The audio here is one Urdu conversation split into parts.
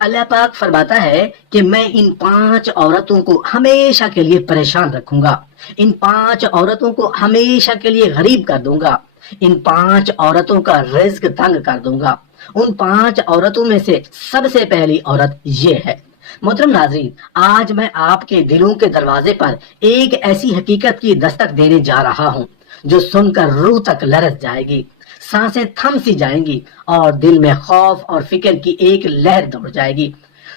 اللہ پاک فرماتا ہے کہ میں ان 5 عورتوں کو ہمیشہ کے لیے پریشان رکھوں گا، ان 5 عورتوں کو ہمیشہ کے لیے غریب کر دوں گا، ان 5 عورتوں کا رزق تنگ کر دوں گا۔ ان 5 عورتوں میں سے سب سے پہلی عورت یہ ہے۔ محترم ناظرین، آج میں آپ کے دلوں کے دروازے پر ایک ایسی حقیقت کی دستک دینے جا رہا ہوں جو سن کر روح تک لرز جائے گی، سانسیں تھم سی جائیں گی اور دل میں خوف اور فکر کی ایک لہر دوڑ جائے گی۔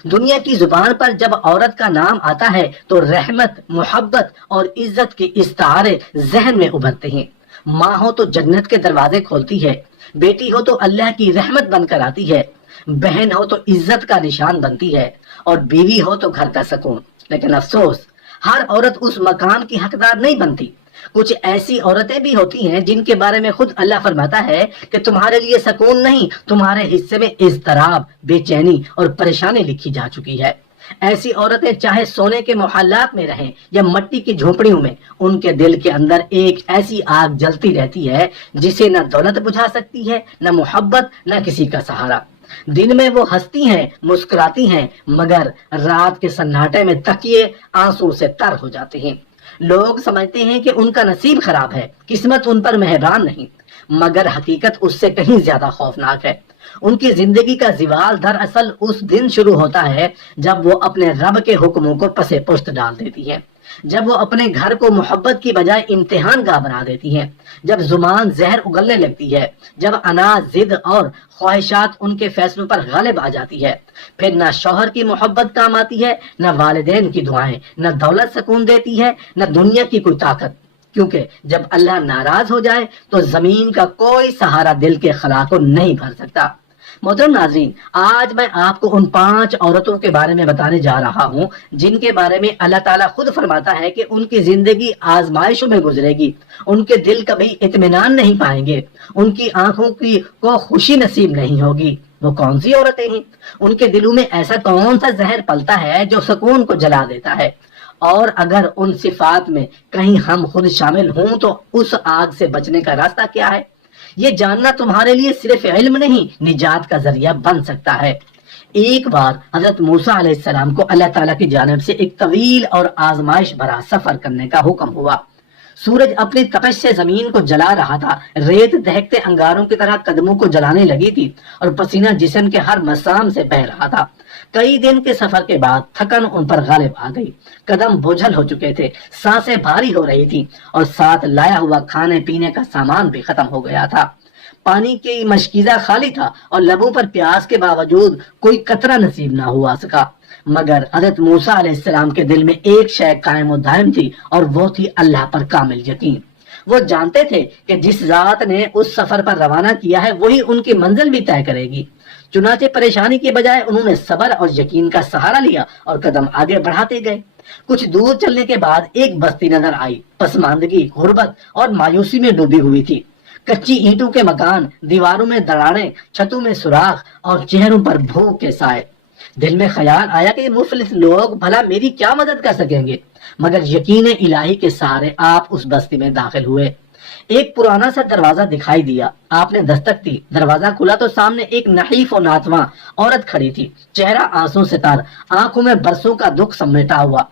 دنیا کی زبان پر جب عورت کا نام آتا ہے تو رحمت، محبت اور عزت کے استعارے ذہن میں ابھرتے ہیں۔ ماں ہو تو جنت کے دروازے کھولتی ہے، بیٹی ہو تو اللہ کی رحمت بن کر آتی ہے، بہن ہو تو عزت کا نشان بنتی ہے، اور بیوی ہو تو گھر کا سکون۔ لیکن افسوس، ہر عورت اس مقام کی حقدار نہیں بنتی۔ کچھ ایسی عورتیں بھی ہوتی ہیں جن کے بارے میں خود اللہ فرماتا ہے کہ تمہارے لیے سکون نہیں، تمہارے حصے میں اضطراب، بے چینی اور پریشانی لکھی جا چکی ہے۔ ایسی عورتیں چاہے سونے کے محلات میں رہیں یا مٹی کی جھونپڑیوں میں، ان کے دل کے اندر ایک ایسی آگ جلتی رہتی ہے جسے نہ دولت بجھا سکتی ہے، نہ محبت، نہ کسی کا سہارا۔ دن میں وہ ہنستی ہیں، مسکراتی ہیں، مگر رات کے سناٹے میں تکیے آنسو سے تر ہو جاتے ہیں۔ لوگ سمجھتے ہیں کہ ان کا نصیب خراب ہے، قسمت ان پر مہربان نہیں، مگر حقیقت اس سے کہیں زیادہ خوفناک ہے۔ ان کی زندگی کا زوال دراصل اس دن شروع ہوتا ہے جب وہ اپنے رب کے حکموں کو پسے پشت ڈال دیتی ہے، جب وہ اپنے گھر کو محبت کی بجائے امتحان گاہ بنا دیتی ہیں، جب زبان زہر اگلنے لگتی ہے، جب انا، ضد اور خواہشات ان کے فیصلوں پر غالب آ جاتی ہے۔ پھر نہ شوہر کی محبت کام آتی ہے، نہ والدین کی دعائیں، نہ دولت سکون دیتی ہے، نہ دنیا کی کوئی طاقت، کیونکہ جب اللہ ناراض ہو جائے تو زمین کا کوئی سہارا دل کے خلا کو نہیں بھر سکتا۔ محترم ناظرین، آج میں آپ کو ان 5 عورتوں کے بارے میں بتانے جا رہا ہوں جن کے بارے میں اللہ تعالیٰ خود فرماتا ہے کہ ان کی زندگی آزمائشوں میں گزرے گی، ان کے دل کبھی اطمینان نہیں پائیں گے، ان کی آنکھوں کو خوشی نصیب نہیں ہوگی۔ وہ کون سی عورتیں ہیں؟ ان کے دلوں میں ایسا کون سا زہر پلتا ہے جو سکون کو جلا دیتا ہے؟ اور اگر ان صفات میں کہیں ہم خود شامل ہوں تو اس آگ سے بچنے کا راستہ کیا ہے؟ یہ جاننا تمہارے لیے صرف علم نہیں، نجات کا ذریعہ بن سکتا ہے۔ ایک بار حضرت موسیٰ علیہ السلام کو اللہ تعالیٰ کی جانب سے ایک طویل اور آزمائش بھرا سفر کرنے کا حکم ہوا۔ سورج اپنی تپش سے زمین کو جلا رہا تھا، ریت دہکتے انگاروں کی طرح قدموں کو جلانے لگی تھی اور پسینہ جسم کے ہر مسام سے بہہ رہا تھا۔ کئی دن کے سفر کے بعد تھکن ان پر غالب آ گئی، قدم بوجھل ہو چکے تھے، سانسیں بھاری ہو رہی تھی اور ساتھ لایا ہوا کھانے پینے کا سامان بھی ختم ہو گیا تھا۔ پانی کی مشکیزہ خالی تھا اور لبوں پر پیاس کے باوجود کوئی قطرہ نصیب نہ ہوا سکا، مگر حضرت موسیٰ علیہ السلام کے دل میں ایک شے قائم و دائم تھی اور وہ تھی اللہ پر کامل یقین۔ وہ جانتے تھے کہ جس ذات نے اس سفر پر روانہ کیا ہے وہی ان کی منزل بھی طے کرے گی۔ چنانچہ پریشانی کے بجائے انہوں نے صبر اور یقین کا سہارا لیا اور قدم آگے بڑھاتے گئے۔ کچھ دور چلنے کے بعد ایک بستی نظر آئی، پسماندگی، غربت اور مایوسی میں ڈوبی ہوئی تھی۔ کچی اینٹوں کے مکان، دیواروں میں دراڑیں، چھتوں میں سوراخ اور چہروں پر بھوک کے سائے۔ دل میں خیال آیا کہ یہ مفلس لوگ بھلا میری کیا مدد کر سکیں گے، مگر یقین الہی کے سہارے آپ اس بستی میں داخل ہوئے۔ ایک پرانا سا دروازہ دکھائی دیا، آپ نے دستک دی، دروازہ کھلا تو سامنے ایک نحیف و ناتواں عورت کھڑی تھی، چہرہ آنسوں سے تر، آنکھوں میں برسوں کا دکھ سمیٹا ہوا۔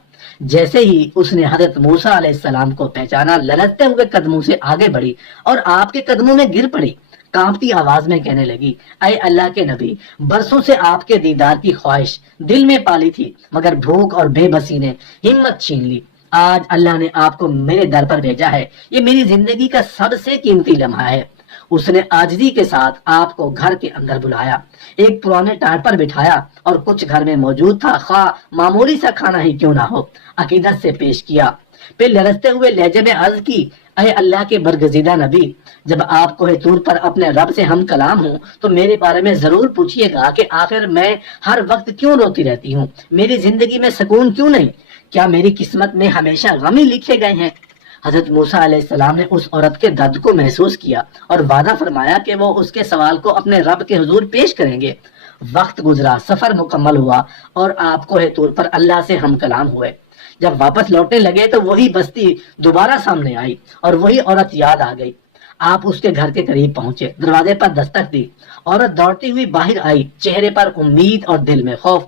جیسے ہی اس نے حضرت موسیٰ علیہ السلام کو پہچانا، لرزتے ہوئے قدموں سے آگے بڑھی اور آپ کے قدموں میں گر پڑی، کانپتی آواز میں کہنے لگی، اے اللہ کے نبی، برسوں سے آپ کے دیدار کی خواہش دل میں پالی تھی، مگر بھوک اور بے بسی نے ہمت چھین لی۔ آج اللہ نے آپ کو میرے در پر بھیجا ہے، یہ میری زندگی کا سب سے قیمتی لمحہ ہے۔ اس نے عاجزی کے ساتھ آپ کو گھر کے اندر بلایا، ایک پرانے ٹاٹ پر بٹھایا اور کچھ گھر میں موجود تھا، خواہ معمولی سا کھانا ہی کیوں نہ ہو، عقیدت سے پیش کیا۔ پھر لرزتے ہوئے لہجے میں عرض کی، اے اللہ کے برگزیدہ نبی، جب آپ کوہ طور پر اپنے رب سے ہم کلام ہوں تو میرے بارے میں ضرور پوچھیے گا کہ آخر میں ہر وقت کیوں روتی رہتی ہوں، میری زندگی میں سکون کیوں نہیں، کیا میری قسمت میں ہمیشہ غم ہی لکھے گئے ہیں؟ حضرت موسیٰ علیہ السلام نے اس عورت کے درد کو محسوس کیا اور وعدہ فرمایا کہ وہ اس کے سوال کو اپنے رب کے حضور پیش کریں گے۔ وقت گزرا، سفر مکمل ہوا اور آپ کوہ طور پر اللہ سے ہم کلام ہوئے۔ جب واپس لوٹنے لگے تو وہی بستی دوبارہ سامنے آئی اور وہی عورت یاد آ گئی۔ آپ اس کے گھر کے قریب پہنچے، دروازے پر دستک دی، عورت دوڑتی ہوئی باہر آئی، چہرے پر امید اور دل میں خوف۔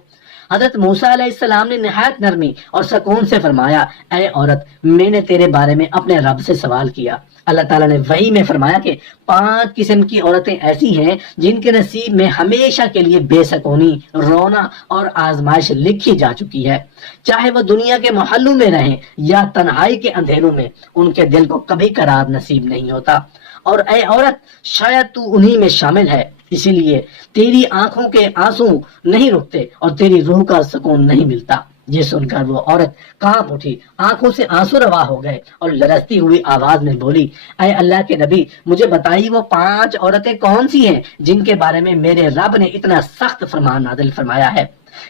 حضرت موسیٰ علیہ السلام نے نہایت نرمی اور سکون سے فرمایا، اے عورت، میں نے تیرے بارے میں اپنے رب سے سوال کیا۔ اللہ تعالیٰ نے وحی میں فرمایا کہ 5 قسم کی عورتیں ایسی ہیں جن کے نصیب میں ہمیشہ کے لیے بے سکونی، رونا اور آزمائش لکھی جا چکی ہے، چاہے وہ دنیا کے محلوں میں رہیں یا تنہائی کے اندھیروں میں، ان کے دل کو کبھی قرار نصیب نہیں ہوتا۔ اور اے عورت، شاید تو انہی میں شامل ہے، اسی لیے تیری آنکھوں کے آنسو نہیں رکتے اور تیری روح کا سکون نہیں ملتا۔ یہ سن کر وہ عورت کانپ اٹھی، آنکھوں سے آنسو روا ہو گئے اور لرزتی ہوئی آواز میں بولی، اے اللہ کے نبی، مجھے بتائیے وہ 5 عورتیں کون سی ہیں جن کے بارے میں میرے رب نے اتنا سخت فرمان نازل فرمایا ہے،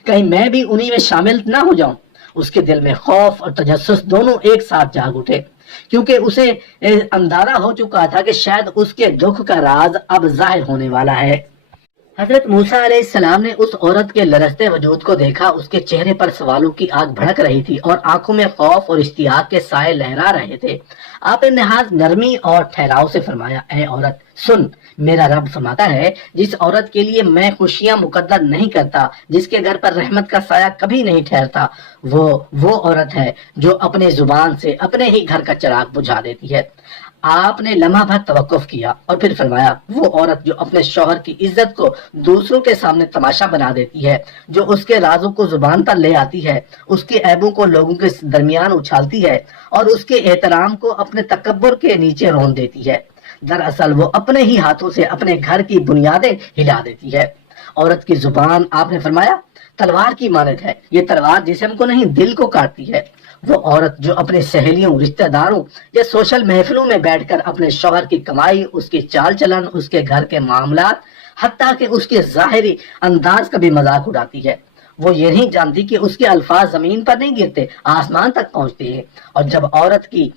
کہیں میں بھی انہی میں شامل نہ ہو جاؤں۔ اس کے دل میں خوف اور تجسس دونوں ایک ساتھ جاگ اٹھے، کیونکہ اسے اندازہ ہو چکا تھا کہ شاید اس کے دکھ کا راز اب ظاہر ہونے والا ہے۔ حضرت موسیٰ علیہ السلام نے اس عورت کے لرزتے وجود کو دیکھا، اس کے چہرے پر سوالوں کی آگ بھڑک رہی تھی اور آنکھوں میں خوف اور اشتیاق کے سائے لہرا رہے تھے۔ آپ نے نہایت نرمی اور ٹھہراؤ سے فرمایا، اے عورت سن، میرا رب فرماتا ہے، جس عورت کے لیے میں خوشیاں مقدر نہیں کرتا، جس کے گھر پر رحمت کا سایہ کبھی نہیں ٹھہرتا، وہ عورت ہے جو اپنے زبان سے اپنے ہی گھر کا چراغ بجھا دیتی ہے۔ آپ نے لمحہ بھر توقف کیا اور پھر فرمایا، وہ عورت جو اپنے شوہر کی عزت کو دوسروں کے سامنے تماشا بنا دیتی ہے، جو اس کے رازوں کو زبان پر لے آتی ہے، اس کے عیبوں کو لوگوں کے درمیان اچھالتی ہے اور اس کے احترام کو اپنے تکبر کے نیچے رون دیتی ہے، دراصل وہ اپنے ہی ہاتھوں سے اپنے گھر کی بنیادیں ہلا دیتی ہے۔ عورت کی زبان، آپ نے فرمایا، تلوار کی مانند ہے، یہ تلوار جسم کو نہیں دل کو کاٹتی ہے۔ وہ عورت جو اپنے سہیلیوں، رشتہ داروں یا سوشل محفلوں میں بیٹھ کر اپنے شوہر کی کمائی، اس کی چال چلن، اس کے گھر کے معاملات، حتیٰ کہ اس کے ظاہری انداز کا بھی مذاق اڑاتی ہے، وہ یہ نہیں جانتی کہ اس کے الفاظ زمین پر نہیں گرتے، آسمان تک پہنچتے ہیں۔ اور جب عورت کی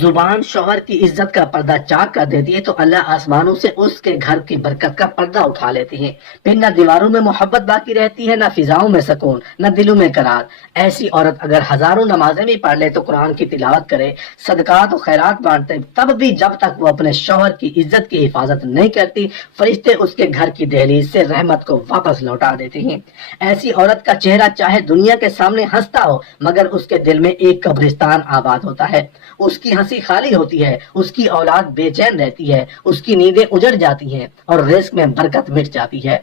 زبان شوہر کی عزت کا پردہ چاک کر دیتی ہے تو اللہ آسمانوں سے اس کے گھر کی برکت کا پردہ اٹھا لیتے ہیں، پھر نہ دیواروں میں محبت باقی رہتی ہے، نہ فضاؤں میں سکون، نہ دلوں میں قرار۔ ایسی عورت اگر ہزاروں نمازیں بھی پڑھ لے تو قرآن کی تلاوت کرے، صدقات و خیرات بانٹے، تب بھی جب تک وہ اپنے شوہر کی عزت کی حفاظت نہیں کرتی، فرشتے اس کے گھر کی دہلیز سے رحمت کو واپس لوٹا دیتے ہیں۔ ایسی عورت کا چہرہ چاہے دنیا کے سامنے ہنستا ہو، مگر اس کے دل میں ایک قبرستان آباد ہوتا ہے، اس کی ہنسی خالی ہوتی ہے، اس کی اولاد بے چین رہتی ہے، اس کی نیندیں اجڑ جاتی ہیں اور رزق میں برکت مٹ جاتی ہے۔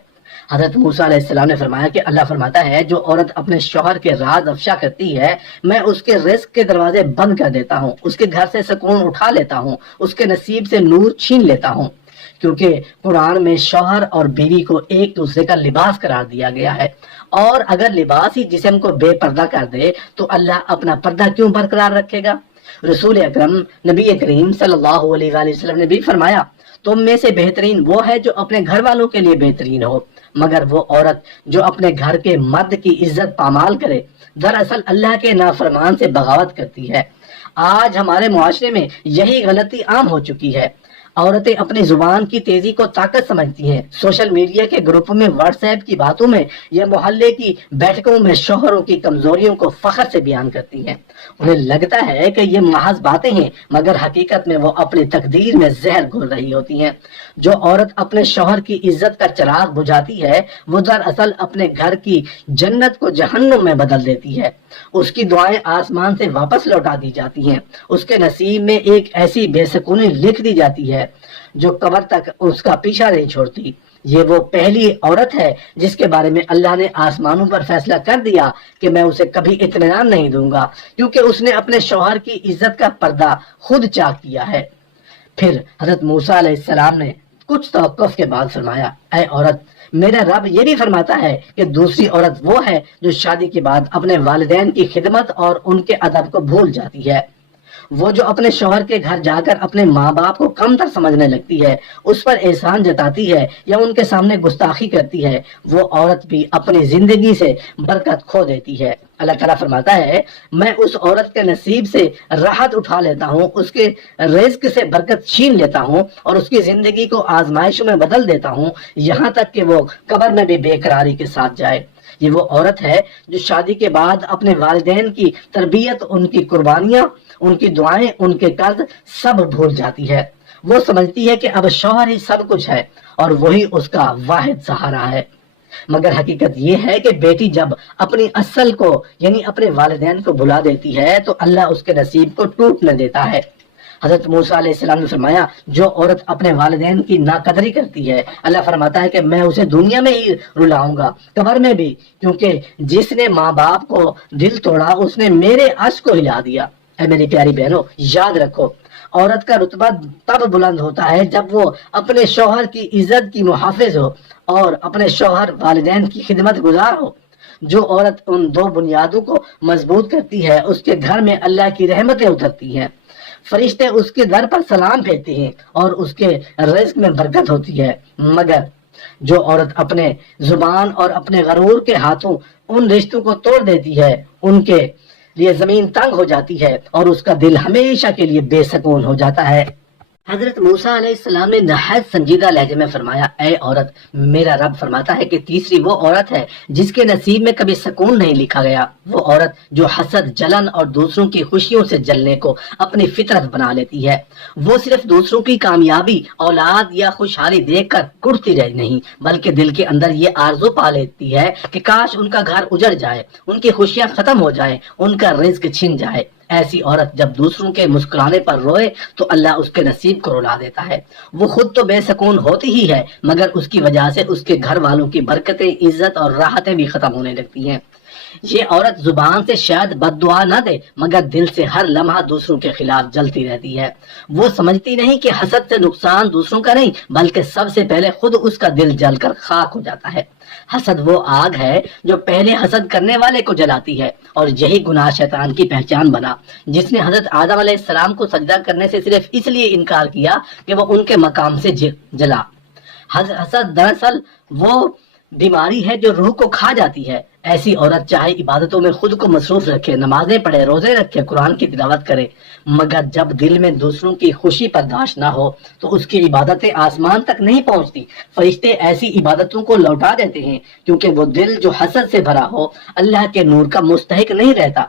حضرت موسیٰ علیہ السلام نے فرمایا کہ اللہ فرماتا ہے، جو عورت اپنے شوہر کے راز افشا کرتی ہے، میں اس کے رزق کے دروازے بند کر دیتا ہوں، اس کے گھر سے سکون اٹھا لیتا ہوں، اس کے نصیب سے نور چھین لیتا ہوں۔ کیونکہ قرآن میں شوہر اور بیوی کو ایک دوسرے کا لباس قرار دیا گیا ہے، اور اگر لباس ہی جسم کو بے پردہ کر دے تو اللہ اپنا پردہ کیوں برقرار رکھے گا؟ رسول اکرم نبی کریم صلی اللہ علیہ وآلہ وسلم نے بھی فرمایا، تم میں سے بہترین وہ ہے جو اپنے گھر والوں کے لیے بہترین ہو، مگر وہ عورت جو اپنے گھر کے مرد کی عزت پامال کرے دراصل اللہ کے نافرمان سے بغاوت کرتی ہے۔ آج ہمارے معاشرے میں یہی غلطی عام ہو چکی ہے، عورتیں اپنی زبان کی تیزی کو طاقت سمجھتی ہیں، سوشل میڈیا کے گروپ میں، واٹس ایپ کی باتوں میں یا محلے کی بیٹھکوں میں شوہروں کی کمزوریوں کو فخر سے بیان کرتی ہیں۔ انہیں لگتا ہے کہ یہ محض باتیں ہیں، مگر حقیقت میں وہ اپنی تقدیر میں زہر گھول رہی ہوتی ہیں۔ جو عورت اپنے شوہر کی عزت کا چراغ بجھاتی ہے، وہ دراصل اپنے گھر کی جنت کو جہنم میں بدل دیتی ہے۔ اس کی دعائیں آسمان سے واپس لوٹا دی جاتی ہیں، اس کے نصیب میں ایک ایسی بے سکونی لکھ دی جاتی ہے جو قبر تک اس کا پیچھا نہیں چھوڑتی۔ یہ وہ پہلی عورت ہے جس کے بارے میں اللہ نے آسمانوں پر فیصلہ کر دیا کہ میں اسے کبھی اطمینان نہیں دوں گا، کیونکہ اس نے اپنے شوہر کی عزت کا پردہ خود چاک کیا ہے۔ پھر حضرت موسیٰ علیہ السلام نے کچھ توقف کے بعد فرمایا، اے عورت، میرا رب یہ بھی فرماتا ہے کہ دوسری عورت وہ ہے جو شادی کے بعد اپنے والدین کی خدمت اور ان کے ادب کو بھول جاتی ہے۔ وہ جو اپنے شوہر کے گھر جا کر اپنے ماں باپ کو کم تر سمجھنے لگتی ہے، اس پر احسان جتاتی ہے یا ان کے سامنے گستاخی کرتی ہے، وہ عورت بھی اپنی زندگی سے برکت کھو دیتی ہے۔ اللہ تعالیٰ فرماتا ہے، میں اس عورت کے نصیب سے راحت اٹھا لیتا ہوں، اس کے رزق سے برکت چھین لیتا ہوں اور اس کی زندگی کو آزمائشوں میں بدل دیتا ہوں، یہاں تک کہ وہ قبر میں بھی بے قراری کے ساتھ جائے۔ یہ وہ عورت ہے جو شادی کے بعد اپنے والدین کی تربیت، ان کی قربانیاں، ان کی دعائیں، ان کے قرض سب بھول جاتی ہے۔ وہ سمجھتی ہے کہ اب شوہر ہی سب کچھ ہے اور وہی اس کا واحد سہارا ہے، مگر حقیقت یہ ہے کہ بیٹی جب اپنی اصل کو یعنی اپنے والدین کو بھلا دیتی ہے تو اللہ اس کے نصیب کو ٹوٹنے دیتا ہے۔ حضرت موسیٰ علیہ السلام نے فرمایا جو عورت اپنے والدین کی ناقدری کرتی ہے اللہ فرماتا ہے کہ میں اسے دنیا میں ہی رلاؤں گا، قبر میں بھی، کیونکہ جس نے ماں باپ کو دل توڑا اس نے میرے عرش کو ہلا دیا۔ اے میری پیاری بہنوں، یاد رکھو عورت کا رتبہ تب بلند ہوتا ہے جب وہ اپنے شوہر کی عزت کی محافظ ہو اور اپنے شوہر والدین کی خدمت گزار ہو۔ جو عورت ان دو بنیادوں کو مضبوط کرتی ہے اس کے گھر میں اللہ کی رحمتیں اترتی ہیں، فرشتے اس کے در پر سلام بھیجتے ہیں اور اس کے رزق میں برکت ہوتی ہے۔ مگر جو عورت اپنے زبان اور اپنے غرور کے ہاتھوں ان رشتوں کو توڑ دیتی ہے ان کے لیے زمین تنگ ہو جاتی ہے اور اس کا دل ہمیشہ کے لیے بے سکون ہو جاتا ہے۔ حضرت موسیٰ علیہ السلام نے نہایت سنجیدہ لہجے میں فرمایا، اے عورت، میرا رب فرماتا ہے کہ تیسری وہ عورت ہے جس کے نصیب میں کبھی سکون نہیں لکھا گیا، وہ عورت جو حسد، جلن اور دوسروں کی خوشیوں سے جلنے کو اپنی فطرت بنا لیتی ہے۔ وہ صرف دوسروں کی کامیابی، اولاد یا خوشحالی دیکھ کر کڑتی رہی نہیں بلکہ دل کے اندر یہ آرزو پا لیتی ہے کہ کاش ان کا گھر اجڑ جائے، ان کی خوشیاں ختم ہو جائیں، ان کا رزق چھن جائے۔ ایسی عورت جب دوسروں کے مسکرانے پر روئے تو اللہ اس کے نصیب کو رلا دیتا ہے۔ وہ خود تو بے سکون ہوتی ہی ہے مگر اس کی وجہ سے اس کے گھر والوں کی برکتیں، عزت اور راحتیں بھی ختم ہونے لگتی ہیں۔ یہ عورت زبان سے شاید بد دعا نہ دے مگر دل سے ہر لمحہ دوسروں کے خلاف جلتی رہتی ہے۔ وہ سمجھتی نہیں کہ حسد سے نقصان دوسروں کا نہیں بلکہ سب سے پہلے خود اس کا دل جل کر خاک ہو جاتا ہے۔ حسد وہ آگ ہے جو پہلے حسد کرنے والے کو جلاتی ہے اور یہی گناہ شیطان کی پہچان بنا، جس نے حضرت آدم علیہ السلام کو سجدہ کرنے سے صرف اس لیے انکار کیا کہ وہ ان کے مقام سے جلا۔ حسد دراصل وہ بیماری ہے جو روح کو کھا جاتی ہے۔ ایسی عورت چاہے عبادتوں میں خود کو مصروف رکھے، نمازیں پڑھے، روزے رکھے، قرآن کی تلاوت کرے، مگر جب دل میں دوسروں کی خوشی برداشت نہ ہو تو اس کی عبادتیں آسمان تک نہیں پہنچتی۔ فرشتے ایسی عبادتوں کو لوٹا دیتے ہیں کیونکہ وہ دل جو حسد سے بھرا ہو اللہ کے نور کا مستحق نہیں رہتا۔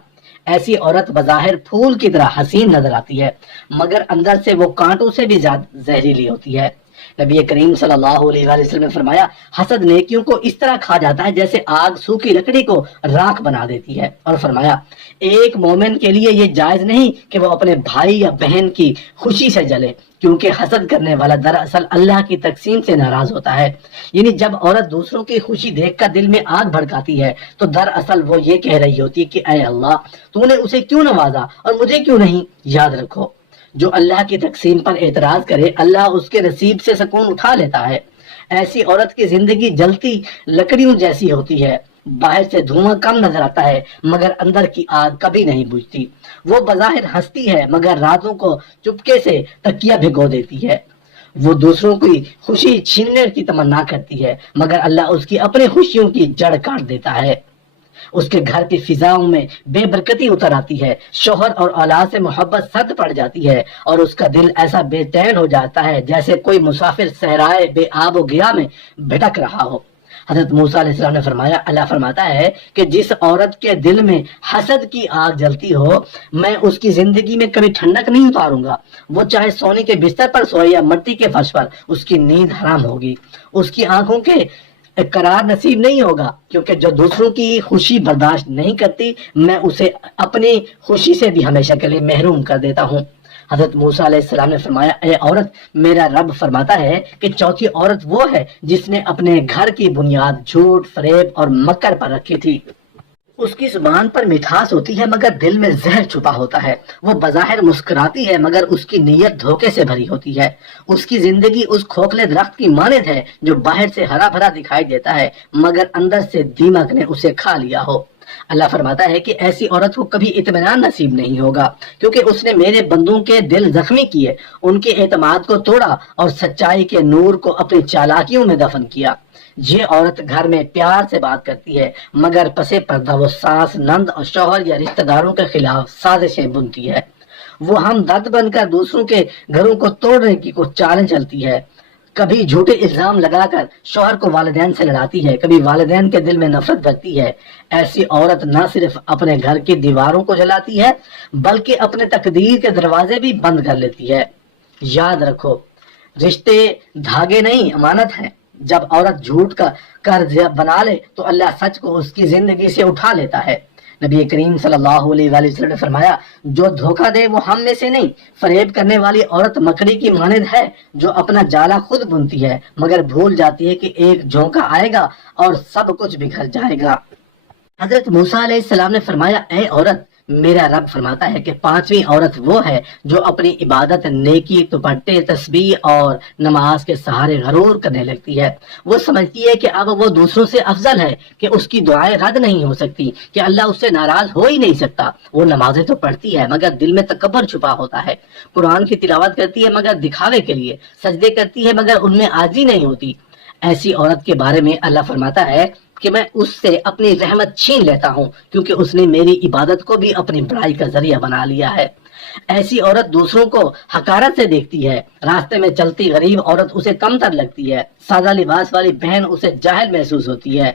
ایسی عورت بظاہر پھول کی طرح حسین نظر آتی ہے مگر اندر سے وہ کانٹوں سے بھی زیادہ زہریلی ہوتی ہے۔ نبی کریم صلی اللہ علیہ وآلہ وسلم نے فرمایا، حسد نیکیوں کو اس طرح کھا جاتا ہے جیسے آگ سوکھی لکڑی کو راکھ بنا دیتی ہے، اور فرمایا ایک مومن کے لیے یہ جائز نہیں کہ وہ اپنے بھائی یا بہن کی خوشی سے جلے، کیونکہ حسد کرنے والا دراصل اللہ کی تقسیم سے ناراض ہوتا ہے۔ یعنی جب عورت دوسروں کی خوشی دیکھ کر دل میں آگ بھڑکاتی ہے تو دراصل وہ یہ کہہ رہی ہوتی ہے کہ اے اللہ، تو نے اسے کیوں نوازا اور مجھے کیوں نہیں؟ یاد رکھو، جو اللہ کی تقسیم پر اعتراض کرے اللہ اس کے نصیب سے سکون اٹھا لیتا ہے۔ ایسی عورت کی زندگی جلتی لکڑیوں جیسی ہوتی ہے، باہر سے دھواں کم نظر آتا ہے مگر اندر کی آگ کبھی نہیں بجھتی۔ وہ بظاہر ہنستی ہے مگر راتوں کو چپکے سے تکیہ بھگو دیتی ہے۔ وہ دوسروں کی خوشی چھیننے کی تمنا کرتی ہے مگر اللہ اس کی اپنی خوشیوں کی جڑ کاٹ دیتا ہے۔ اس کے گھر کی فضاؤں میں بے برکتی اتر آتی ہے، شوہر اور اولاد سے محبت سرد پڑ جاتی ہے اور اس کا دل ایسا بے چین ہو جاتا ہے جیسے کوئی مسافر صحرائے بے آب و گیا میں بھٹک رہا ہو۔ حضرت موسیٰ علیہ السلام نے فرمایا، اللہ فرماتا ہے کہ جس عورت کے دل میں حسد کی آگ جلتی ہو میں اس کی زندگی میں کبھی ٹھنڈک نہیں اتاروں گا۔ وہ چاہے سونے کے بستر پر سوئے یا مٹی کے فرش پر، اس کی نیند حرام ہوگی، اس کی آنکھوں کے قرار نصیب نہیں ہوگا، کیونکہ جو دوسروں کی خوشی برداشت نہیں کرتی میں اسے اپنی خوشی سے بھی ہمیشہ کے لیے محروم کر دیتا ہوں۔ حضرت موسیٰ علیہ السلام نے فرمایا، اے عورت، میرا رب فرماتا ہے کہ چوتھی عورت وہ ہے جس نے اپنے گھر کی بنیاد جھوٹ، فریب اور مکر پر رکھی تھی۔ اس کی زبان پر مٹھاس ہوتی ہے مگر دل میں زہر چھپا ہوتا ہے۔ وہ بظاہر مسکراتی ہے مگر اس کی نیت دھوکے سے بھری ہوتی ہے۔ اس کی زندگی اس کھوکھلے درخت کی مانند ہے جو باہر سے ہرا بھرا دکھائی دیتا ہے مگر اندر سے دیمک نے اسے کھا لیا ہو۔ اللہ فرماتا ہے کہ ایسی عورت کو کبھی اطمینان نصیب نہیں ہوگا کیونکہ اس نے میرے بندوں کے دل زخمی کیے، ان کے اعتماد کو توڑا اور سچائی کے نور کو اپنی چالاکیوں میں دفن کیا۔ یہ عورت گھر میں پیار سے بات کرتی ہے مگر پسے پردہ وہ ساس، نند اور شوہر یا رشتہ داروں کے خلاف سازشیں بنتی ہے۔ وہ ہمدرد بن کر دوسروں کے گھروں کو توڑنے کی کچھ چالیں چلتی ہے، کبھی جھوٹے الزام لگا کر شوہر کو والدین سے لڑاتی ہے، کبھی والدین کے دل میں نفرت بھرتی ہے۔ ایسی عورت نہ صرف اپنے گھر کی دیواروں کو جلاتی ہے بلکہ اپنے تقدیر کے دروازے بھی بند کر لیتی ہے۔ یاد رکھو رشتے دھاگے نہیں امانت ہیں. جب عورت جھوٹ کا قرض بنا لے تو اللہ سچ کو اس کی زندگی سے اٹھا لیتا ہے. نبی کریم صلی اللہ علیہ وآلہ وسلم نے فرمایا جو دھوکہ دے وہ ہم میں سے نہیں. فریب کرنے والی عورت مکڑی کی مانند ہے جو اپنا جالا خود بنتی ہے مگر بھول جاتی ہے کہ ایک جھونکا آئے گا اور سب کچھ بکھر جائے گا. حضرت موسیٰ علیہ السلام نے فرمایا اے عورت میرا رب فرماتا ہے کہ پانچویں عورت وہ ہے جو اپنی عبادت نیکی دوپٹے تسبیح اور نماز کے سہارے غرور کرنے لگتی ہے. وہ سمجھتی ہے کہ اب وہ دوسروں سے افضل ہے کہ اس کی دعائیں رد نہیں ہو سکتی کہ اللہ اس سے ناراض ہو ہی نہیں سکتا. وہ نمازیں تو پڑھتی ہے مگر دل میں تکبر چھپا ہوتا ہے. قرآن کی تلاوت کرتی ہے مگر دکھاوے کے لیے. سجدے کرتی ہے مگر ان میں عاجزی نہیں ہوتی. ایسی عورت کے بارے میں اللہ فرماتا ہے کہ میں اس سے اپنی رحمت چھین لیتا ہوں کیونکہ اس نے میری عبادت کو بھی اپنی بڑائی کا ذریعہ بنا لیا ہے. ایسی عورت دوسروں کو حقارت سے دیکھتی ہے. راستے میں چلتی غریب عورت اسے کم تر لگتی ہے. سادہ لباس والی بہن اسے جاہل محسوس ہوتی ہے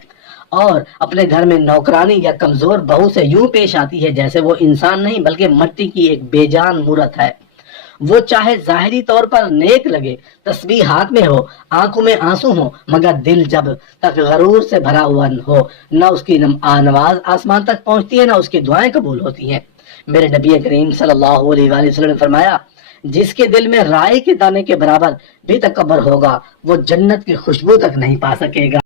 اور اپنے گھر میں نوکرانی یا کمزور بہو سے یوں پیش آتی ہے جیسے وہ انسان نہیں بلکہ مٹی کی ایک بے جان مورت ہے. وہ چاہے ظاہری طور پر نیک لگے, تسبیح ہاتھ میں ہو, آنکھوں میں آنسو ہو, مگر دل جب تک غرور سے بھرا ہوا ہو نہ اس کی نماز آسمان تک پہنچتی ہے نہ اس کی دعائیں قبول ہوتی ہیں. میرے نبی کریم صلی اللہ علیہ وآلہ وسلم نے فرمایا جس کے دل میں رائے کے دانے کے برابر بھی تکبر ہوگا وہ جنت کی خوشبو تک نہیں پا سکے گا.